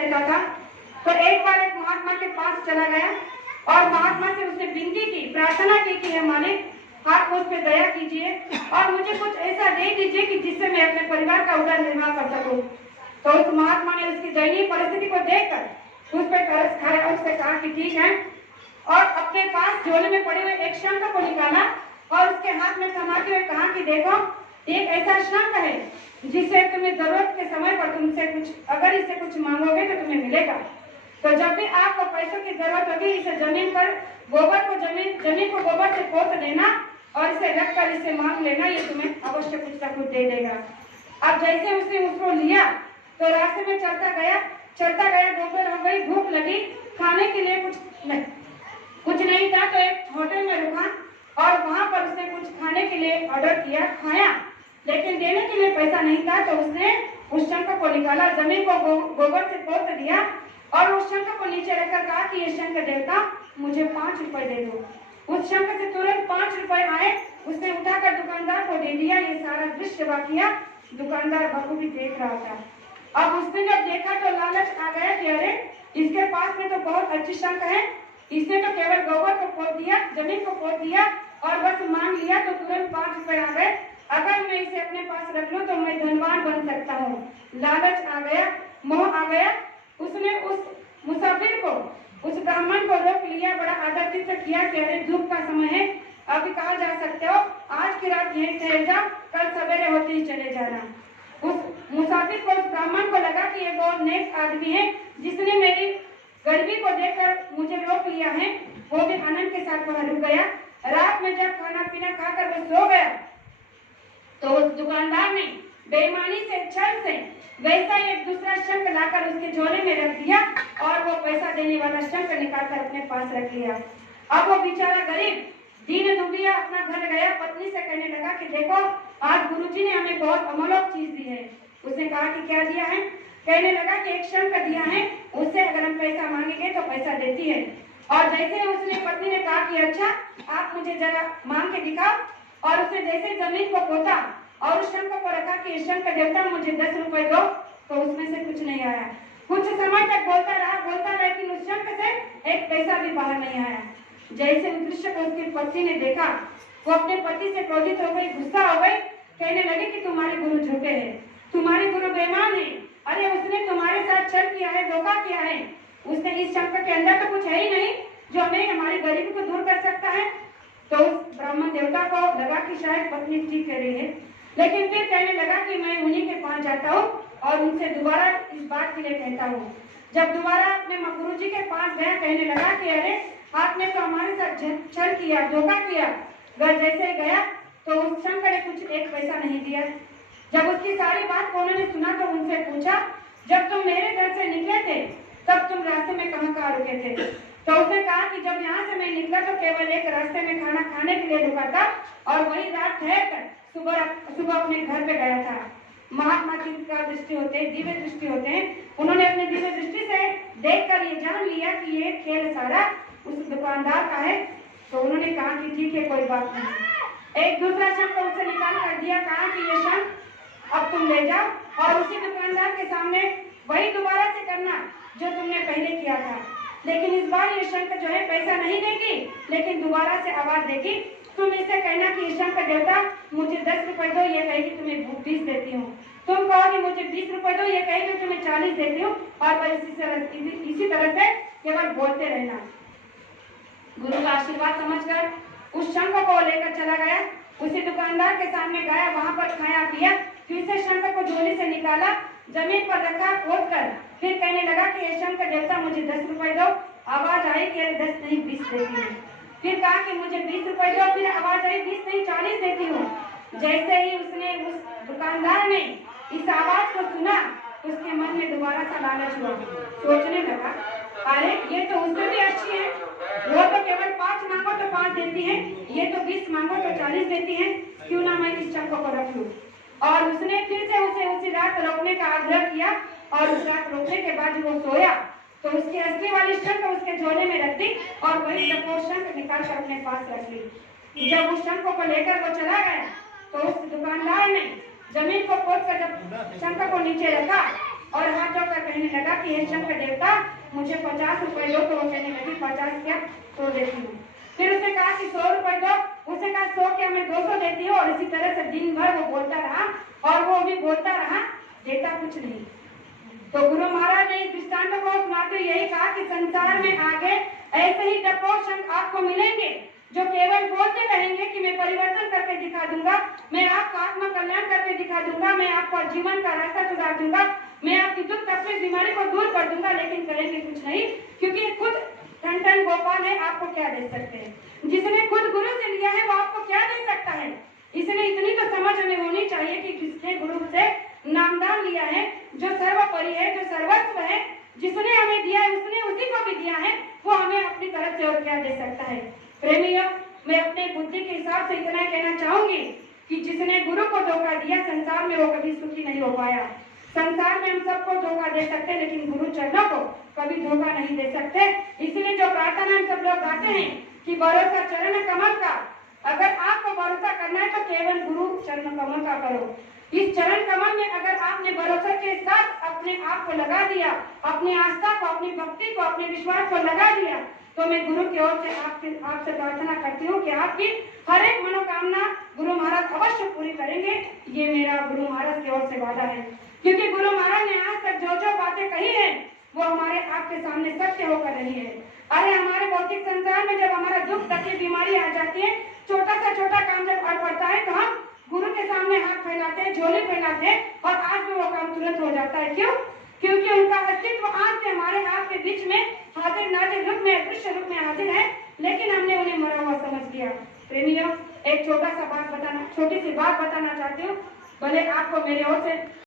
रहता था। तो एक बार एक महात्मा के पास चला गया और महात्मा से उसने विनती की, प्रार्थना की कि हे मालिक आप मुझ पे दया कीजिए और मुझे कुछ ऐसा दे दीजिए कि जिससे मैं अपने परिवार का उदर निर्वाह कर सकूं। तो उस महात्मा ने उसकी दयनीय परिस्थिति को देखकर उस पर तरस खाया और उससे कहा कि ठीक है, और अपने पास झोले में पड़े हुए एक शंख को निकाला और उसके हाथ में थमाते हुए कहा कि देखो एक ऐसा शंख है जिसे तुम्हें जरूरत के समय पर तुमसे कुछ अगर इससे कुछ मांगोगे तो तुम्हें मिलेगा। तो जब भी आपको पैसों की जरूरत होगी इसे जमीन पर जमीन को गोबर से पोत देना और इसे रखकर इसे मांग लेना, ये तुम्हें अवश्य कुछ ना कुछ दे देगा। अब जैसे उसने उसको लिया तो रास्ते में चलता गया दोपहर हो गई, भूख लगी, खाने के लिए कुछ नहीं था तो एक होटल में रुका और वहां पर उसने कुछ खाने के लिए ऑर्डर किया, खाया, लेकिन देने के लिए पैसा नहीं था। तो उसने उस शंख को निकाला, जमीन को गोबर से पोत दिया और उस शंख को नीचे रखकर कहा कि ये शंख देवता मुझे 5 रुपए दे दो। उस शंख से तुरंत 5 रुपए आए, उसने उठाकर दुकानदार को दे दिया। ये सारा दृश्य वाकया दुकानदार बखूबी देख रहा था। अब उसने जब देखा तो लालच आ गया कि अरे इसके पास में तो बहुत अच्छी शंख है, इसने तो केवल गोबर को पोत दिया, जमीन को पोत दिया और बस मांग लिया तो तुरंत 5 रुपए आ गए। अगर मैं इसे अपने पास रख लूं तो मैं धनवान बन सकता हूँ। लालच आ गया, मोह आ गया। उसने उस मुसाफिर को, उस ब्राह्मण को रोक लिया, बड़ा आदर किया कि अरे धूप का समय है, अभी कहाँ जा सकते हो, आज की रात यहीं ठहर जाओ, कल सवेरे होते ही चले जाना। उस मुसाफिर को, उस ब्राह्मण को लगा कि ये बहुत नेक आदमी है जिसने मेरी गरीबी को देखकर मुझे रोक लिया है। वो भी आनंद के साथ वहां रुक गया। रात में जब खाना पीना खाकर वो सो गया तो उस दुकानदार ने बेईमानी से, छल से वैसा एक दूसरा शंख लाकर उसके झोले में रख दिया और वो पैसा देने वाला शंख निकालकर अपने पास रख लिया। अब वो बेचारा गरीब दीन दुबिया अपना घर गया, पत्नी से कहने लगा कि देखो आज गुरुजी ने हमें बहुत अमोलक चीज दी है। उसने कहा कि क्या दिया है? कहने लगा कि एक शंख दिया है, उससे अगर हम पैसा मांगेंगे तो पैसा देती है। और जैसे उसने, पत्नी ने कहा कि अच्छा आप मुझे जरा मांग के दिखाओ, और उसने जैसे जमीन को पोता और उस शंख को रखा कि शंख देवता मुझे 10 रुपए दो, तो उसमें से कुछ नहीं आया। कुछ समय तक बोलता रहा लेकिन उस शंख से एक पैसा भी बाहर नहीं आया। जैसे उस दृश्य को उसकी पत्नी ने देखा वो अपने पति से क्रोधित हो गई, गुस्सा हो गई, कहने लगी कि तुम्हारे गुरु झूठे हैं, तुम्हारे गुरु बेईमान हैं, अरे उसने तुम्हारे साथ छल किया है, धोखा किया है, उसने इस शंख के अंदर तो कुछ है ही नहीं जो हमें हमारी गरीबी को दूर कर सकता है। तो उस ब्राह्मण देवता को लगा कि शायद पत्नी ठीक कह रही है, लेकिन फिर कहने लगा कि मैं उन्हीं के पास जाता हूँ और उनसे दोबारा इस बात के लिए कहता हूँ। जब दोबारा अपने गुरु जी के पास गया, कहने लगा कि अरे आपने तो हमारे साथ छल किया, धोखा किया। घर जैसे गया तो उस शंख ने कुछ एक पैसा नहीं दिया। जब उसकी सारी बात को उन्होंने सुना तो उनसे पूछा, जब तुम मेरे घर से निकले थे तब तुम रास्ते में कहाँ रुके थे? तो उसने कहा कि जब यहाँ से मैं निकला तो केवल एक रास्ते में खाना खाने के लिए रुका था और वही रात ठहर कर सुबह अपने घर पे गया था। महात्मा की दृष्टि होते हैं, दिव्य दृष्टि होते हैं, उन्होंने अपने दिव्य दृष्टि से देखकर ये जान लिया कि ये खेल सारा उस दुकानदार का है। तो उन्होंने कहा कि ठीक है कोई बात नहीं। एक दूसरा शंख उससे निकाल कर दिया, कहा कि ये शंख अब तुम ले जाओ और उसी दुकानदार के सामने वही दोबारा से करना जो तुमने पहले किया था, लेकिन इस बार ये शंख जो है पैसा नहीं देगी लेकिन दोबारा से आवाज देगी। तुम इसे कहना कि शंख देवता मुझे 10 रुपए दो, ये कहेगी तुम्हें 20 देती हूँ। तुम कहोगे मुझे 20 रुपए दो, ये कहेगी तुम्हें 40 देती हूँ। और वह इसी तरह से केवल बोलते रहना। गुरु का आशीर्वाद समझकर उस शंख को लेकर चला गया, उसी दुकानदार के सामने गया, वहां पर खाया पिया, फिर से शंख को झोली से निकाला, जमीन पर रखा, खोद कर फिर कहने लगा कि ये शंख देवता मुझे 10 रुपए दो। आवाज आई कि 10 नहीं 20 देती हूँ। फिर कहा कि मुझे 20 रुपए दो, फिर आवाज आई 20 नहीं 40 देती हूँ। जैसे ही उसने उस दुकानदार ने इस आवाज को सुना उसके मन में दोबारा सा लालच हुआ। सोचने लगा अरे ये तो उससे भी अच्छी है, वो तो केवल 5 मांगो तो 5 देती है, ये तो 20 मांगो तो 40 देती है, क्यों ना मैं इस शंख को रख लूं। और उसने फिर से उसे उसी रात रोकने का आग्रह किया और उस रात रोकने के बाद वो सोया तो उसकी असली वाली शंख उसके झोले में रख दी और वही डपोर शंख निकाल कर अपने पास रख ली। जब उस शंख को लेकर वो चला गया तो उस दुकानदार ने जमीन को खोद कर जब शंख को नीचे रखा और हाथ जोड़कर कहने लगा कि हे शंकर देवता, मुझे 50 रुपए दो। तो वो कहने लगी 50 क्या, 100 देती हूँ। फिर उसने कहा कि 100 रुपए दो। उसने कहा 100 क्या, मैं 200 देती हूँ। और इसी तरह से दिन भर वो बोलता रहा और वो भी बोलता रहा, देता कुछ नहीं। तो गुरु महाराज ने इस दृष्टांत को सुनाते हुए यही कहा कि संसार में आगे ऐसे ही डपोर संत आपको मिलेंगे जो केवल बोलते रहेंगे कि मैं परिवर्तन करके दिखा दूंगा, मैं आपका आत्मा कल्याण करके दिखा दूंगा, मैं आपको जीवन का रास्ता सुधार दूंगा, मैं आपकी दुख तकलीफ बीमारी को दूर कर दूंगा, लेकिन करेंगे कुछ नहीं। क्योंकि खुद ठन ठन गोपाल है, आपको क्या दे सकते हैं। जिसने खुद गुरु से लिया है वो आपको क्या दे सकता है। इसलिए इतनी तो समझ हमें होनी चाहिए कि जिसने गुरु से नामदान लिया है, जो सर्वोपरि है, जो सर्वस्व है, जिसने हमें दिया है उसने उसी को भी दिया है, वो हमें अपनी तरफ से और क्या दे सकता है। प्रेमियों, मैं अपने बुद्धि के हिसाब से इतना कहना चाहूंगी कि जिसने गुरु को धोखा दिया, संसार में वो कभी सुखी नहीं हो पाया। संसार में हम सबको धोखा दे सकते हैं, लेकिन गुरु चरणों को कभी धोखा नहीं दे सकते। इसलिए जो प्रार्थना हम सब लोग गाते हैं कि भरोसा चरण कमल का, अगर आपको भरोसा करना है तो केवल गुरु चरण कमल का करो। इस चरण कमल में अगर आपने भरोसा के साथ अपने आप को लगा दिया, अपनी आस्था को, अपनी भक्ति को, अपने विश्वास को लगा दिया, तो मैं गुरु की ओर से आपसे प्रार्थना करती हूँ कि आपकी हर एक मनोकामना गुरु महाराज अवश्य पूरी करेंगे। ये मेरा गुरु महाराज की ओर से वादा है। क्योंकि गुरु महाराज ने आज तक जो बातें कही है वो हमारे आपके सामने सत्य होकर रही है। अरे हमारे भौतिक संसार में जब हमारा दुख तकलीफ बीमारी आ जाती है, छोटा सा छोटा काम जब अड़ पड़ता है तो हम गुरु के सामने हाथ फैलाते हैं, झोली फैलाते हैं और आज भी वो काम तुरंत हो जाता है। क्यों? क्योंकि उनका अस्तित्व आज से हमारे आपके बीच में हाजिर नाजिर रूप में, दृश्य रूप में हाजिर है, लेकिन हमने उन्हें मरा हुआ समझ लिया। प्रेमियों, एक छोटी सी बात बताना चाहती हूँ, भले आपको मेरे ओर से